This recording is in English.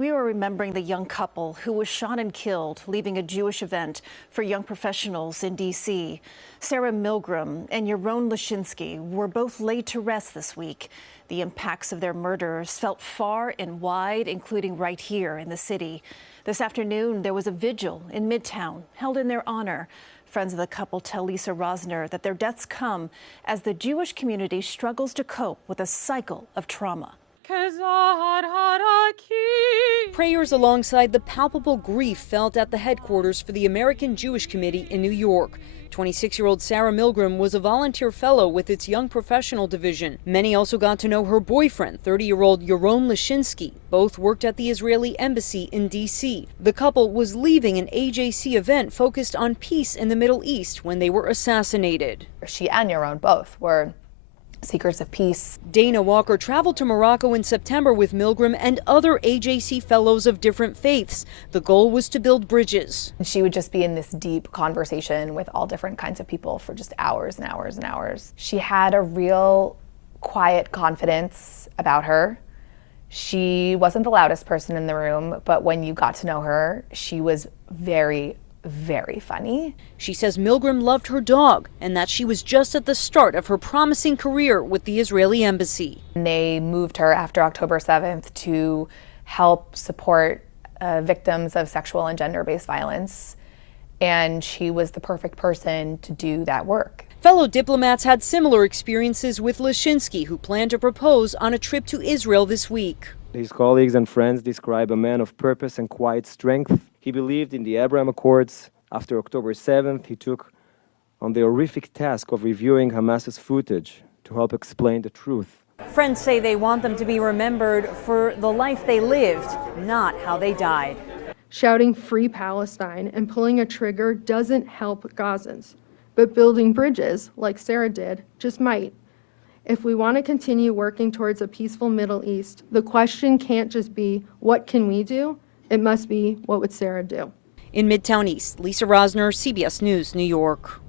We are remembering the young couple who was shot and killed leaving a Jewish event for young professionals in D.C. Sarah Milgrim and Yaron Lischinsky were both laid to rest this week. The impacts of their murders felt far and wide, including right here in the city. This afternoon, there was a vigil in Midtown held in their honor. Friends of the couple tell Lisa Rozner that their deaths come as the Jewish community struggles to cope with a cycle of trauma. Prayers alongside the palpable grief felt at the headquarters for the American Jewish Committee in New York. 26-year-old Sarah Milgrim was a volunteer fellow with its Young Professional Division. Many also got to know her boyfriend, 30-year-old Yaron Lischinsky. Both worked at the Israeli embassy in D.C. The couple was leaving an AJC event focused on peace in the Middle East when they were assassinated. She and Yaron both were seekers of peace. Dana Walker traveled to Morocco in September with Milgrim and other AJC fellows of different faiths. The goal was to build bridges. She would just be in this deep conversation with all different kinds of people for just hours and hours and hours. She had a real quiet confidence about her. She wasn't the loudest person in the room, but when you got to know her, she was very funny. She says Milgrim loved her dog and that she was just at the start of her promising career with the Israeli embassy. They moved her after October 7th to help support victims of sexual and gender-based violence, and she was the perfect person to do that work. Fellow diplomats had similar experiences with Lischinsky, who planned to propose on a trip to Israel this week. His colleagues and friends describe a man of purpose and quiet strength. He believed in the Abraham Accords. After October 7th, he took on the horrific task of reviewing Hamas's footage to help explain the truth. Friends say they want them to be remembered for the life they lived, not how they died. Shouting "Free Palestine" and pulling a trigger doesn't help Gazans, but building bridges, like Sarah did, just might. If we want to continue working towards a peaceful Middle East, the question can't just be, what can we do? It must be, what would Sarah do? In Midtown East, Lisa Rozner, CBS News, New York.